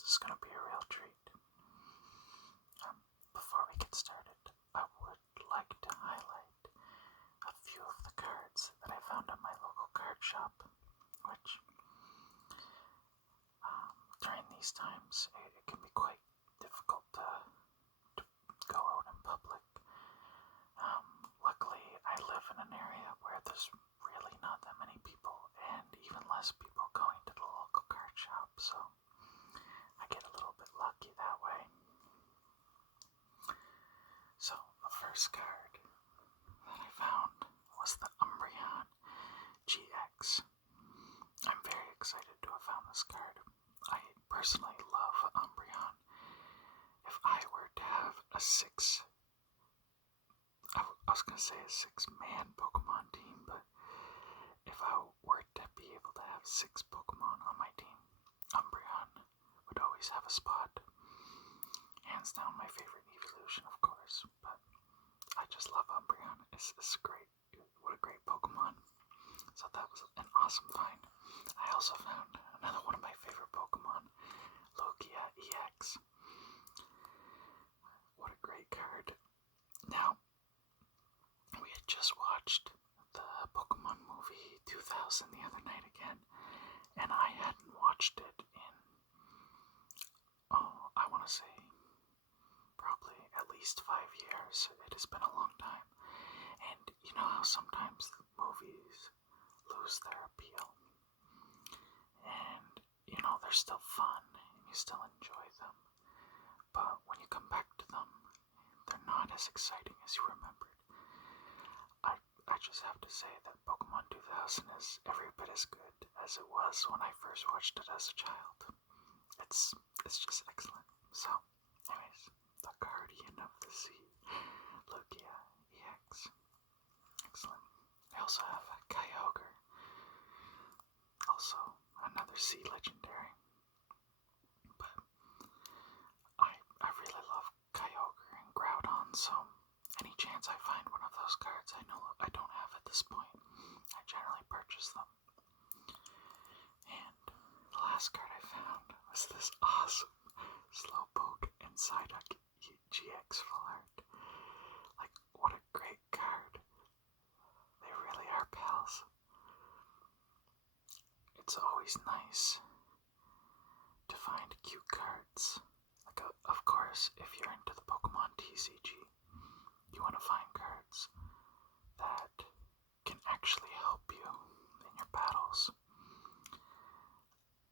this is going to be a real treat. Before we get started, I would like to highlight a few of the cards that I found at my local card shop, which during these times it can be quite difficult to go out in public. Luckily, I live in an area where there's really not that many people, and even less people going to the local card shop, so I get a little bit lucky that way. So, the first card that I found was the Umbreon GX. I'm very excited to have found this card. I personally love Umbreon. If I were to have a I was going to say a 6-man Pokemon team, but if I were to be able to have 6 Pokemon on my team, Umbreon would always have a spot. Hands down my favorite evolution, of course, but I just love Umbreon. It's great. What a great Pokemon. So that was an awesome find. I also found another one of my favorite Pokemon, Logia EX. What a great card. Now, we had just watched the Pokemon movie 2000 the other night again, and I hadn't watched it in, I want to say, probably at least 5 years. It has been a long time. And you know how sometimes movies lose their appeal, and they're still fun and you still enjoy them, but when you come back to them, they're not as exciting as you remembered. I just have to say that Pokemon 2000 is every bit as good as it was when I first watched it as a child. It's just excellent. So, anyways, the Guardian of the Sea, Logia EX. Excellent. I also have a Kyogre. Also, another sea legendary. But I really love Kyogre and Groudon, so any chance I find one of those cards I know I don't have at this point, I generally purchase them. And the last card I found was this awesome Slowpoke and Psyduck GX full art. Like, what a great card. They really are pals. It's always nice to find cute cards. Like, of course, if you're into the Pokemon TCG, you want to find cards that can actually help you in your battles.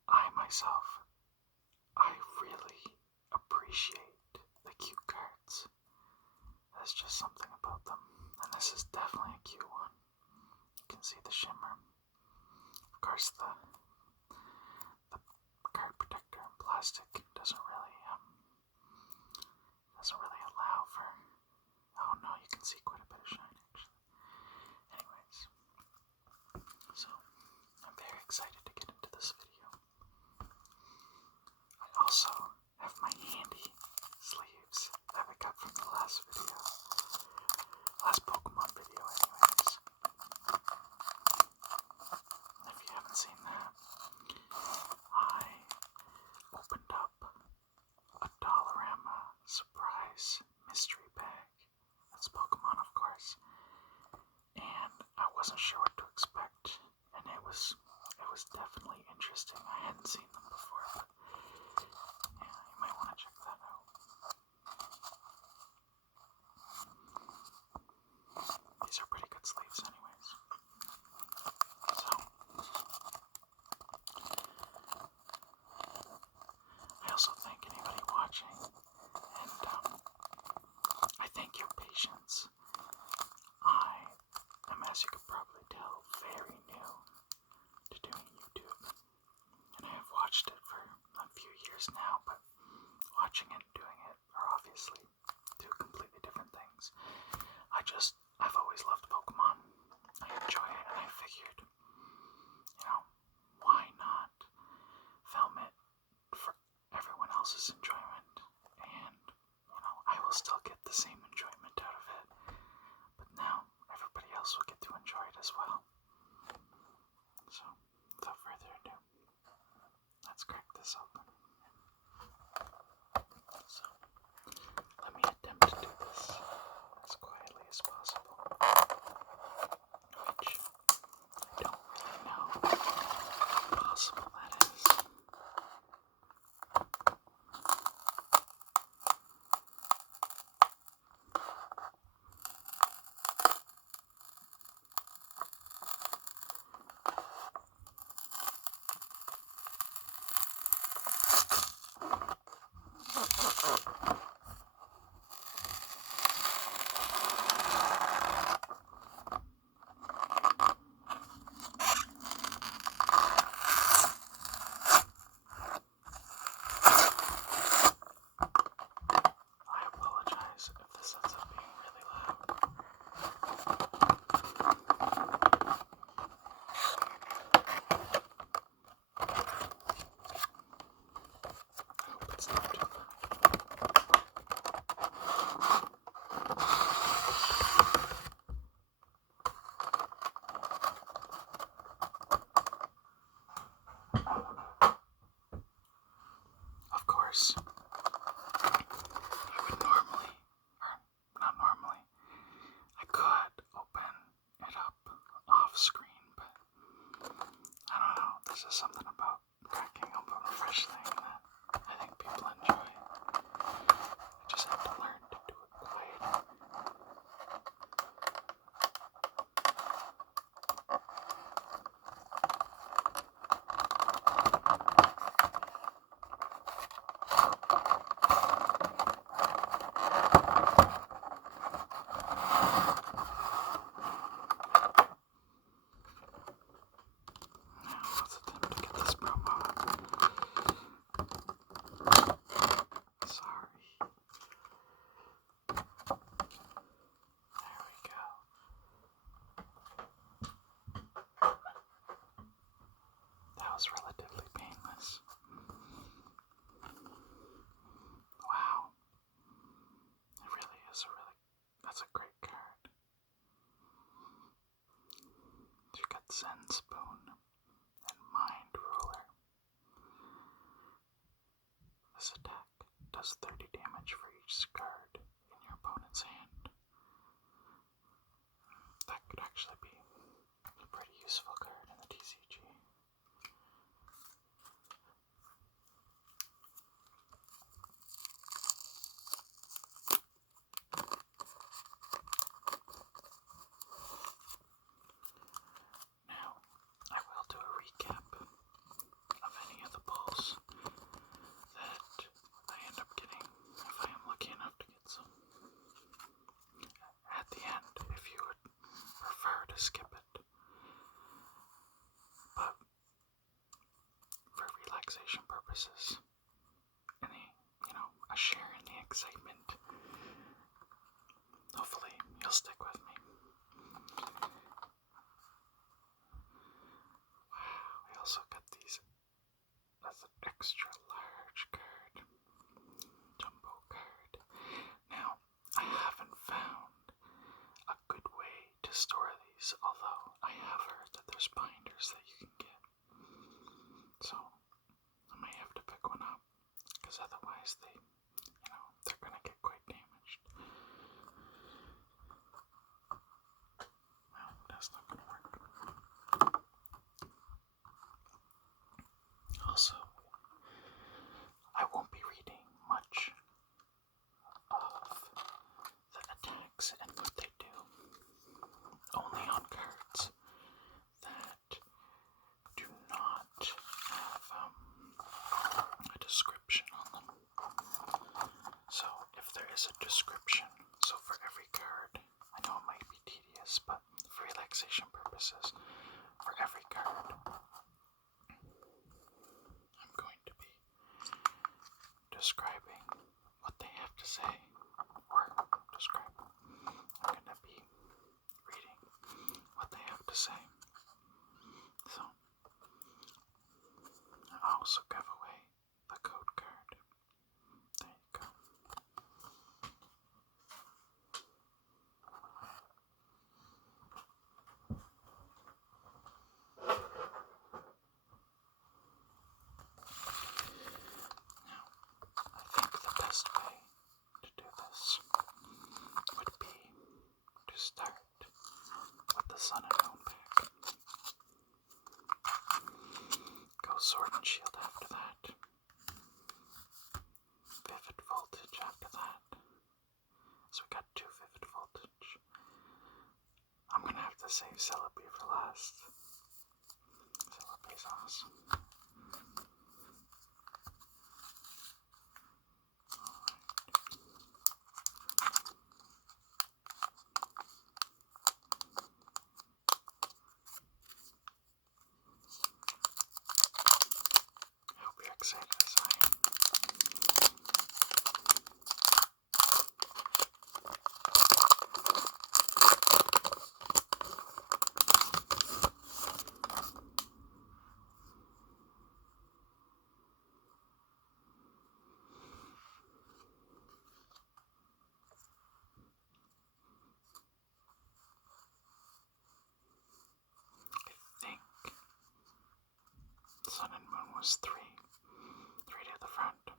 I really appreciate the cute cards. There's just something about them, and this is definitely a cute one. You can see the shimmer. Of course, the card protector in plastic doesn't really allow for. Oh no, you can see quite a bit of shine actually. Anyways, so I'm very excited to get into this video. I also have my handy sleeves that I got from the last Pokemon video anyways. If you haven't seen that, I opened up a Dollarama surprise mystery bag. That's Pokemon, of course. And I wasn't sure what to expect, and it was definitely interesting. I hadn't seen them before, but yeah, you might want to check that out. These are pretty good sleeves anyways. So, I also thank anybody watching, and I thank your patience. I am, as you could probably tell, very new to doing YouTube, and I have watched it for a few years now, but watching it and doing it are obviously two completely different things. I've always loved Pokemon. I enjoy it, and I figured, why not film it for everyone else's enjoyment, and, I will still get the same enjoyment out of it, but now everybody else will get to enjoy it as well. So, without further ado, let's crack this open. course, I would normally, or not normally, I could open it up off screen, but I don't know, this is something about cracking open a fresh thing that I think people enjoy. I just have to learn to do it quiet. Relatively painless. Wow. It really is that's a great card. You've got Zen Spoon and Mind Ruler. This attack does 30 damage for each card in your opponent's hand. That could actually be a pretty useful card in the TCG. Skip it. But for relaxation purposes, and a share in the excitement, hopefully you'll stick with me. Wow, we also got these as an extra large card, jumbo card. Now, I haven't found a good way to store these, although I have heard that there's binders that you can get. So I may have to pick one up, because otherwise they're gonna get quite damaged. Well, that's not gonna work. Also, I won't be reading much of the attacks and what they do, only on cards that do not have a description on them. So if there is a description, so for every card, I know it might be tedious, but for relaxation purposes, for every card, I'm going to be describing what they have to say, or I'm going to be reading what they have to say. So, I also give away the code card. There you go. Now, I think the best way to do this would be to start with the Sun and Moon pack. Go Sword and Shield after that. Vivid Voltage after that. So we got 2 Vivid Voltage. I'm gonna have to save Celebi for last. Celebi's awesome. I hope you're excited as I am. I think Sun and Moon was 3 to the front.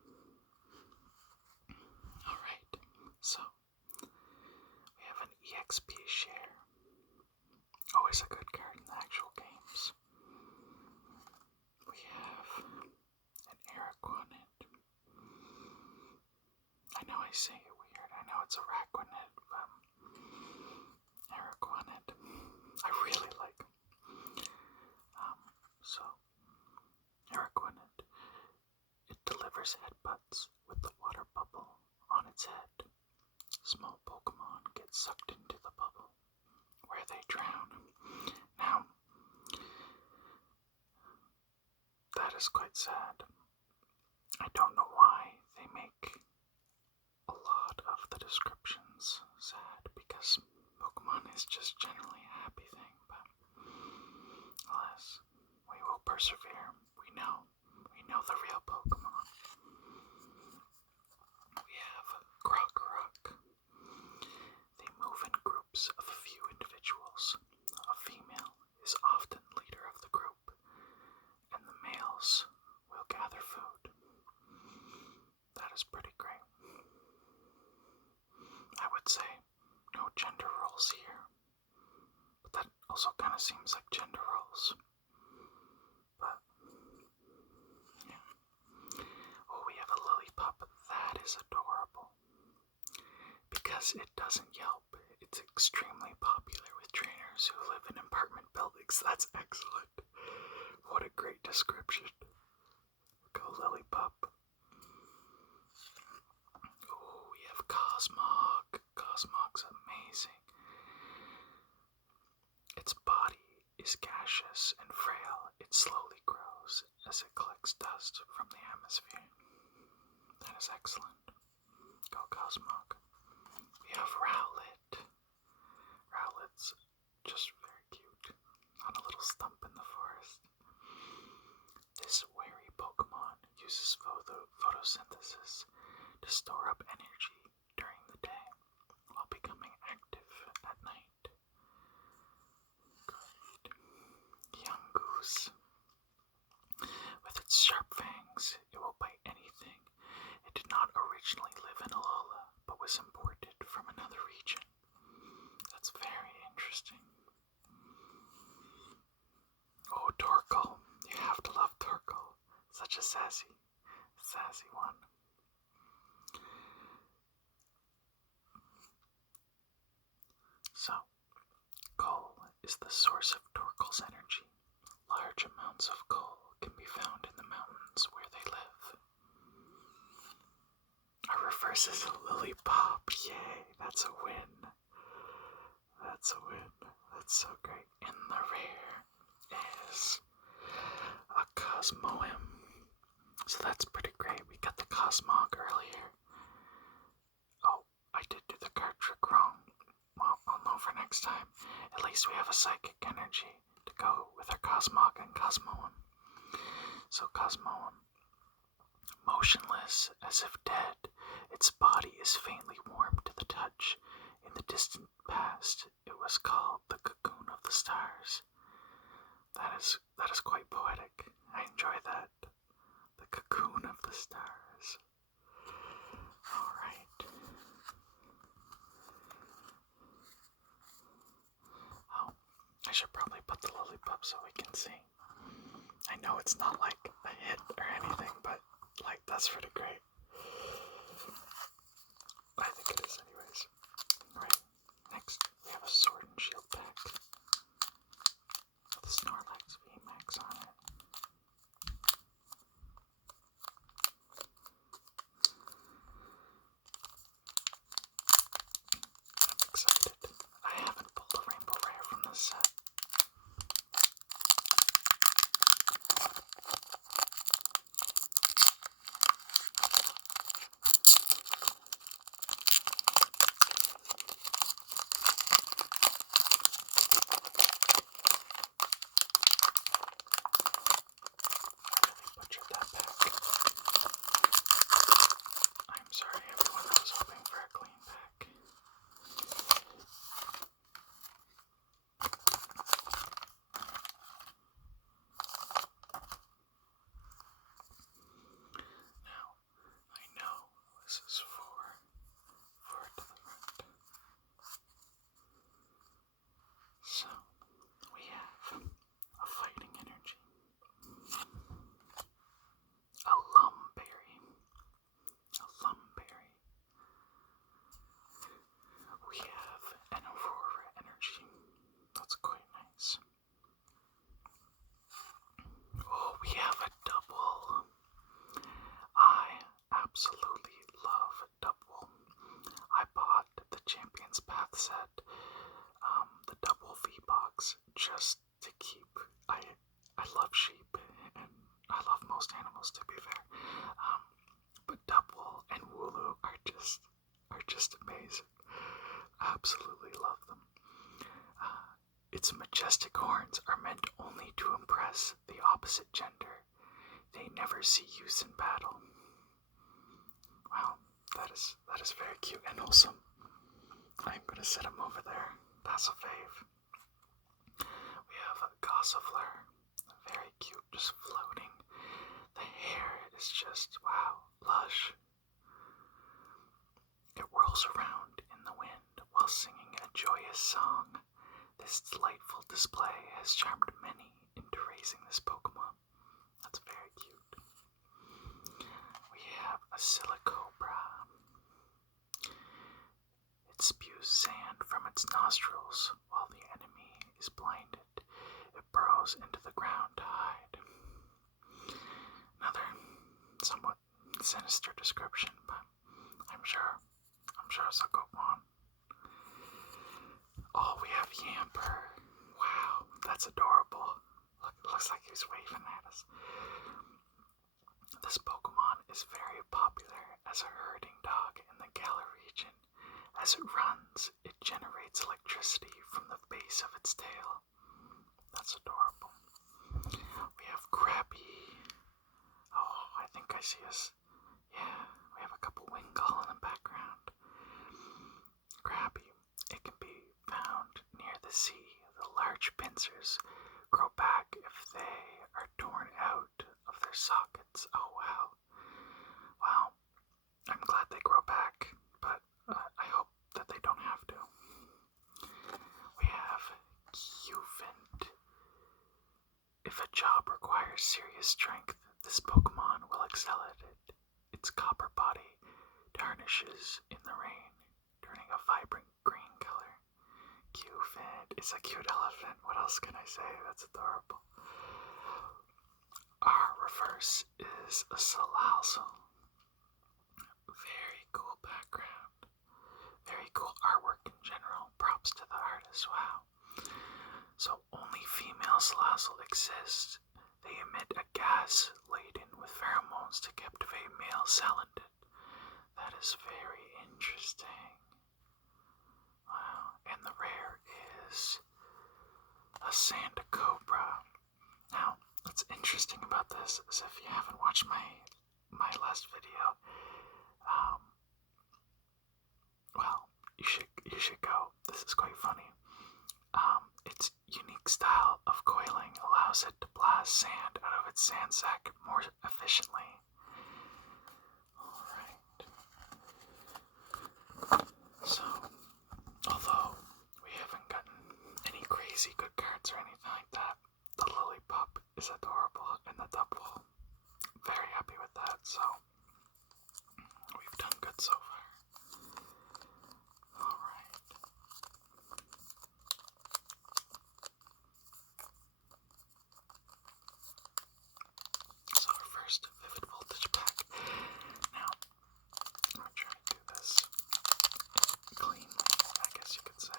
XP share. Always a good card in the actual games. We have an Araquanid. I know I say it weird. I know it's a Araquanid, but Araquanid. I really like him. So, Araquanid. It delivers headbutts with the water bubble on its head. Small Pokemon get sucked into the bubble, where they drown. Now, that is quite sad. I don't know why they make a lot of the descriptions sad, because Pokemon is just generally a happy thing, but alas, we will persevere. We know the real Pokemon. We have Krokorok. They move in groups of a few individuals. A female is often leader of the group, and the males will gather food. That is pretty great. I would say no gender roles here, but that also kind of seems like gender roles. But, yeah. Oh, we have a Lillipup. That is adorable. Because it doesn't yelp, it's extremely popular with trainers who live in apartment buildings. That's excellent. What a great description. Go Lillipup. Oh, we have Cosmog. Cosmog's amazing. Its body is gaseous and frail. It slowly grows as it collects dust from the atmosphere. That is excellent. Go Cosmog. We have Rowlet. Rowlet's just very cute on a little stump in the forest. This wary Pokemon uses photosynthesis to store up energy during the day while becoming active at night. Great. Yungoos. With its sharp fangs, it will bite anything. It did not originally live in Alola, but was imported from another region. That's very interesting. Oh, Torkoal. You have to love Torkoal. Such a sassy one. So, coal is the source of Torkoal's energy. Large amounts of coal can be found in the mountains where they live. Our reverse is a Lillipup. Yay, that's a win. That's a win. That's so great. And the rare is a Cosmoem. So that's pretty great. We got the Cosmog earlier. Oh, I did do the card trick wrong. Well, I'll know for next time. At least we have a psychic energy to go with our Cosmog and Cosmoem. So Cosmoem, motionless as if dead, its body is faintly warm to the touch. In the distant past, it was called the Cocoon of the Stars. That is quite poetic. I enjoy that. The Cocoon of the Stars. Alright. Oh, I should probably put the Lillipup so we can see. I know it's not like a hit or anything, but like that's pretty great. I think it is anyways. Alright, next we have a Sword and Shield pack with a Snorlax VMAX on it. I'm excited. I haven't pulled a Rainbow Rare from this set. I'm sorry, everyone. I was hoping for a clean pack. Now, I know this is 4 to the front. absolutely love Double. I bought the Champion's Path set, the Double V-Box, just to keep. I love sheep, and I love most animals, to be fair. But Double and Wooloo are just amazing. Absolutely love them. Its majestic horns are meant only to impress the opposite gender. They never see use in battle. Wow, that is very cute and wholesome. I'm gonna set him over there. That's a fave. We have a Gossifleur, very cute, just floating. The hair is just, wow, lush. It whirls around in the wind while singing a joyous song. This delightful display has charmed many into raising this Pokemon. That's very cute. We have a Silicobra. It spews sand from its nostrils while the enemy is blinded. It burrows into the ground to hide. Another somewhat sinister description, but I'm sure it's a good one. Oh, we have Yamper. Wow, that's adorable. Looks like he's waving at us. This Pokemon is very popular as a herding dog in the Galar region. As it runs, it generates electricity from the base of its tail. That's adorable. We have Grabby. Oh, I think I see us. Yeah, we have a couple Wingull in the background. Grabby. It can be found near the sea. The large pincers grow back if they are torn out of their sockets. Oh, wow. Wow. I'm glad they grow back, but I hope that they don't have to. We have Cufant. If a job requires serious strength, this Pokemon will excel at it. Its copper body tarnishes in the rain, turning a vibrant green color. Cufant is a cute elephant. What else can I say? That's adorable. Our reverse is a Salazzle. Very cool background. Very cool artwork in general. Props to the artist. Wow. So only female Salazzle exist. They emit a gas laden with pheromones to captivate male Salandit. That is very interesting. Wow. And the rare is a Sandacobra. Now, what's interesting about this is if you haven't watched my last video, well, you should go. This is quite funny. Its unique style of coiling allows it to blast sand out of its sand sac more efficiently. Alright. So, although we haven't gotten any crazy good cards or anything like that, the Lillipup is adorable, and the Double, very happy with that, so we've done good so far. Alright. So our first Vivid Voltage pack. Now, I'm going to try to do this cleanly, I guess you could say.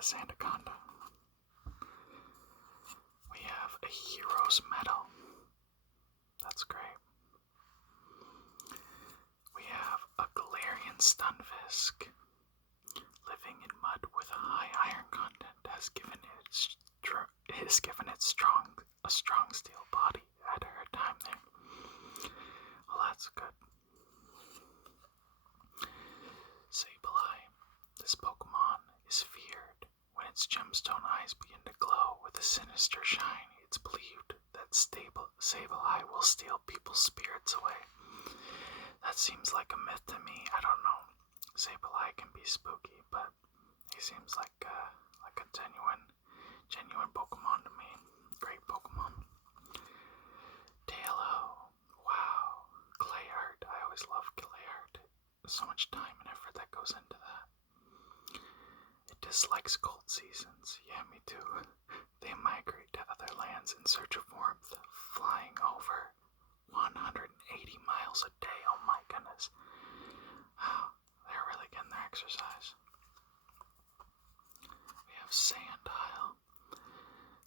Sandaconda. We have a Hero's Medal. That's great. We have a Galarian Stunfisk. Living in mud with a high iron content has given it a strong steel body at her time there. Well, that's good. Sableye. This Pokemon is feared when it its gemstone eyes begin to glow with a sinister shine. It's believed that Sableye will steal people's spirits away. That seems like a myth to me. I don't know. Sableye can be spooky, but he seems like a genuine Pokemon to me. Great Pokemon. Tailo. Wow. Clay art. I always love clay art. There's so much time and effort that goes into that. It dislikes cold seasons. Yeah, me too. They migrate to other lands in search of warmth, flying over 180 miles a day. Oh my goodness. Wow, they're really getting their exercise. We have Sandile.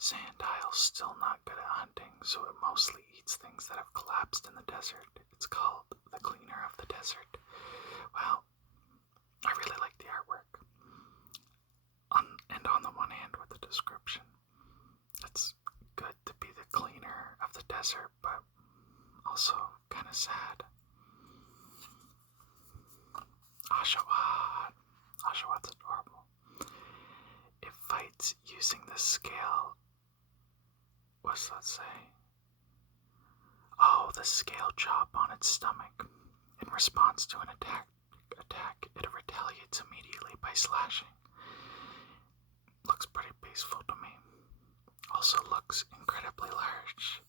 Sandile's still not good at hunting, so it mostly eats things that have collapsed in the desert. It's called the Cleaner of the Desert. Well, I really like the artwork. And on the one hand, with the description, it's good to be the cleaner of the desert, but also kind of sad. Oshawott. Oshawott's adorable. It fights using the scale. What's that say? Oh, the scale chop on its stomach. In response to an attack, it retaliates immediately by slashing. Looks pretty peaceful to me. Also looks incredibly large.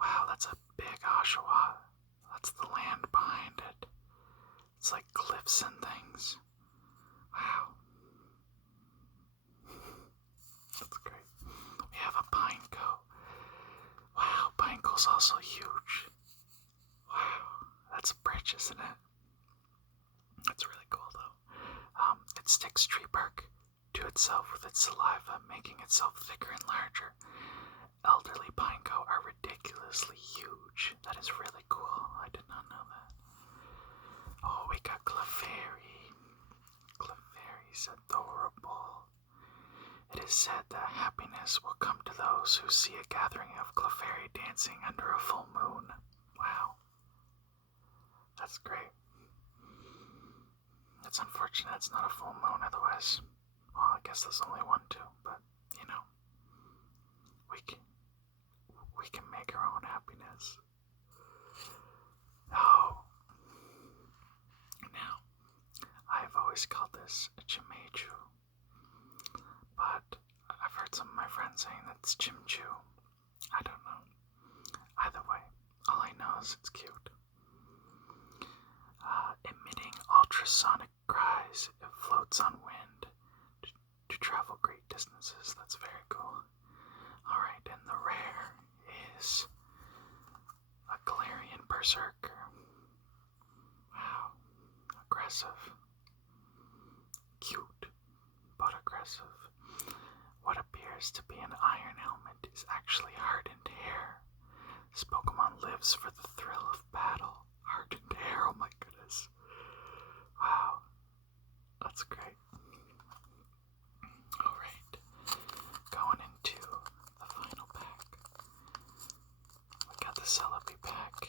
Wow, that's a big Oshawott. That's the land behind it. It's like cliffs and things. Wow. That's great. We have a Pineco. Wow, Pineco's also huge. Wow, that's a bridge, isn't it? That's really cool though. It sticks tree bark to itself with its saliva, making itself thicker and larger. Elderly Pineco are ridiculously huge. That is really cool. I did not know that. Oh, we got Clefairy. Clefairy's adorable. It is said that happiness will come to those who see a gathering of Clefairy dancing under a full moon. Wow. That's great. It's unfortunate it's not a full moon, otherwise, well, I guess there's only one too, but, you know, we can make our own happiness. Oh. Now, I've always called this a Chimechu, but I've heard some of my friends saying that it's Chimchu. I don't know. Either way, all I know is it's cute. Emitting ultrasonic cries, it floats on wind to travel great distances. That's very cool. Alright, and the rare is a Galarian Berserker. Wow. Aggressive. Cute, but aggressive. What appears to be an iron helmet is actually hardened hair. This Pokemon lives for the thrill of battle. Hardened hair, oh my goodness. Wow. That's great. Alright. Going into the final pack. We got the Celebi pack.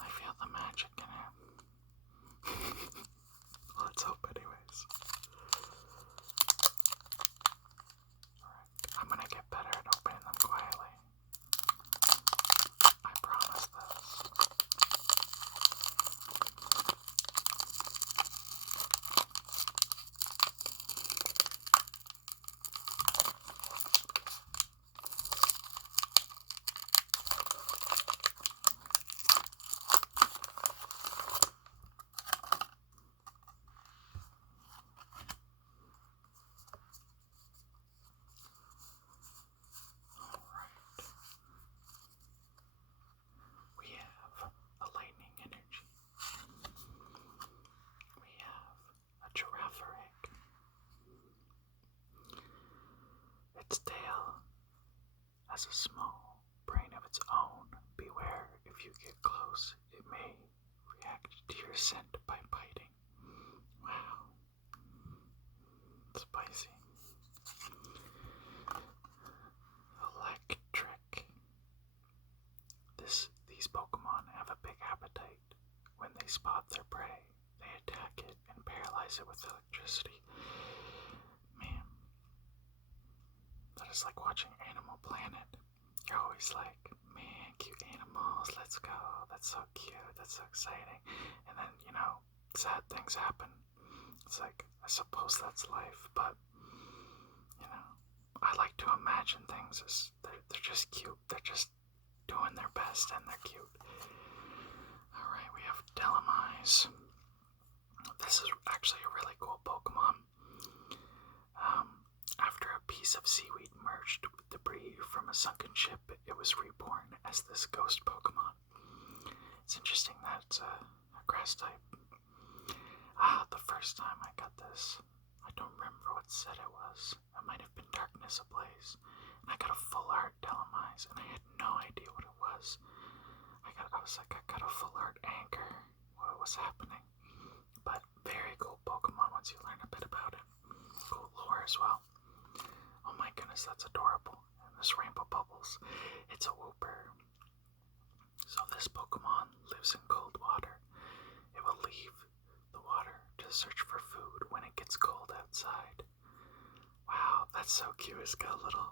I feel the magic in it. Let's hope anyways. Alright. I'm gonna get better at opening them quietly. I promise this. Its tail has a small brain of its own. Beware, if you get close, it may react to your scent by biting. Wow. Spicy. Electric. These Pokemon have a big appetite. When they spot their prey, they attack it and paralyze it with electricity. Man, it's like watching Animal Planet. You're always like, man, cute animals, let's go. That's so cute, that's so exciting. And then, sad things happen. It's like, I suppose that's life, but, I like to imagine things as they're just cute. They're just doing their best and they're cute. Alright, we have Delamise. This is actually a really cool Pokemon. After a piece of seaweed merged with debris from a sunken ship, it was reborn as this ghost Pokemon. It's interesting that it's a grass type. The first time I got this, I don't remember what set it was. It might have been Darkness Ablaze. And I got a full art Delamise, and I had no idea what it was. I was like, I got a full art Anchor. What was happening? But very cool Pokemon once you learn a bit about it. Cool lore as well. Oh my goodness, that's adorable. And this Rainbow Bubbles, it's a Wooper. So this Pokemon lives in cold water. It will leave the water to search for food when it gets cold outside. Wow, that's so cute. It's got a little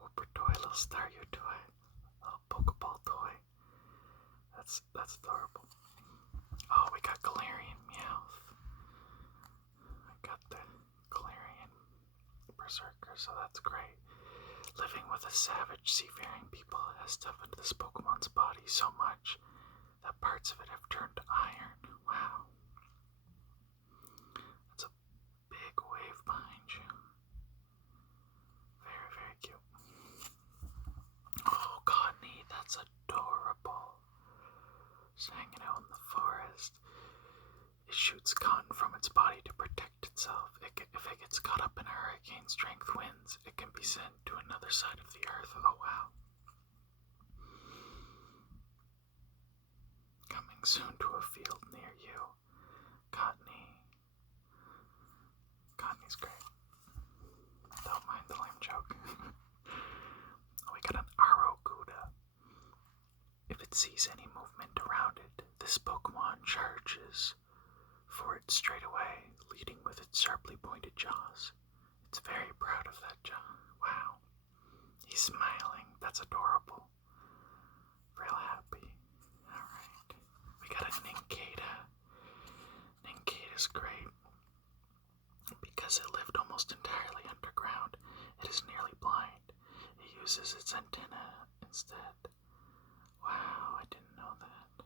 Wooper toy, little Staryu toy, little Pokeball toy. That's adorable. Oh, we got Galarian Meowth. I got the Galarian Berserker, so that's great. Living with a savage seafaring people has toughened this Pokemon's body so much that parts of it have turned to iron. Wow. That's a big wave behind you. Very, very cute. Oh, Cottonee, that's adorable. Just hanging out in the forest. It shoots cotton from its body to protect itself. If it gets caught up in a hurricane-strength winds, it can be sent to another side of the earth. Oh, wow. Coming soon to a field near you. Cottonee. Cottonee's great. Don't mind the lame joke. We got an Aroguda. If it sees any movement around it, this Pokemon charges for it straight away, leading with its sharply pointed jaws. It's very proud of that jaw. Wow. He's smiling. That's adorable. Real happy. Alright. We got a Nincada. Nincada's great. Because it lived almost entirely underground, it is nearly blind. It uses its antenna instead. Wow, I didn't know that.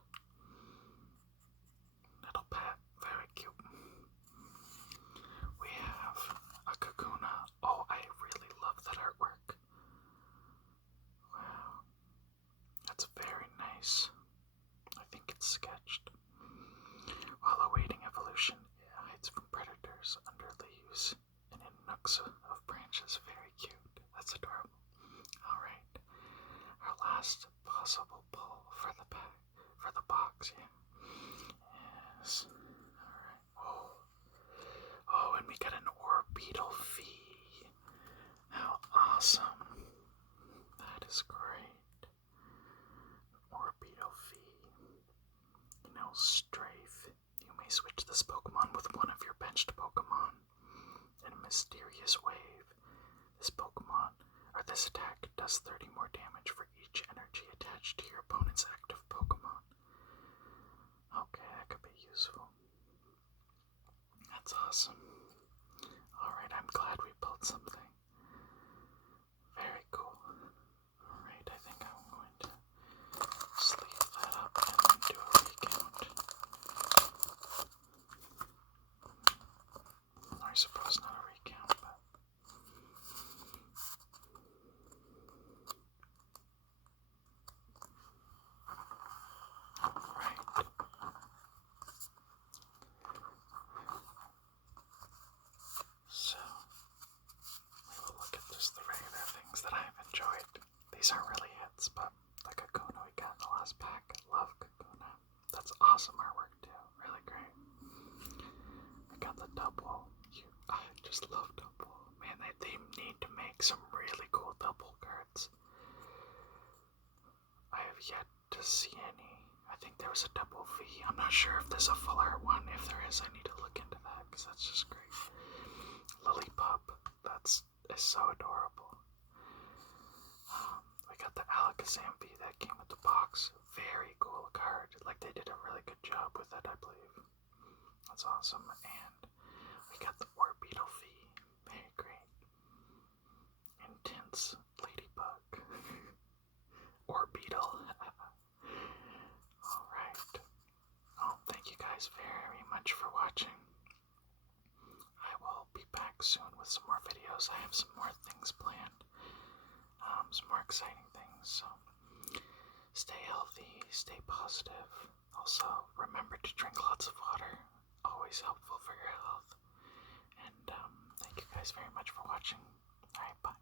Little pet, very cute. We have a Kakuna. Oh, I really love that artwork. Wow. That's very nice. I think it's sketched. While awaiting evolution, it hides from predators under leaves and in nooks of branches. Very cute. That's adorable. Alright. Our last possible pull for the box, yeah. Yes. Alright. Oh, and we got an Orbeetle Fee. How awesome. That is great. Orbeetle Fee. Strafe. You may switch this Pokemon with one of your benched Pokemon. In a mysterious wave, this attack does 30 more damage for each energy attached to your opponent's active Pokemon. Okay, that could be useful. That's awesome. Alright, I'm glad we pulled something. Very cool. Alright, I think I'm going to sleeve that up and then do a recount. I suppose not a recount, but... Alright. So, we will look at just the regular things that I've enjoyed. These aren't really hits, but the Kakuna we got in the last pack. I love Kakuna. That's awesome artwork too. Really great. We got the double. I just love double. Man, they need to make some really cool double cards. I have yet to see any. I think there was a double V. I'm not sure if there's a full art one. If there is, I need to look into that because that's just great. Lillipup. Is so adorable. got the Alakazam that came with the box. Very cool card. Like, they did a really good job with it, I believe. That's awesome. And we got the Orbeetle V. Very great. Intense Ladybug. Orbeetle. Alright. Well, thank you guys very much for watching. I will be back soon with some more videos. I have some more things planned. Some more exciting things. So stay healthy, stay positive. Also, remember to drink lots of water. Always helpful for your health. And thank you guys very much for watching. Alright, bye.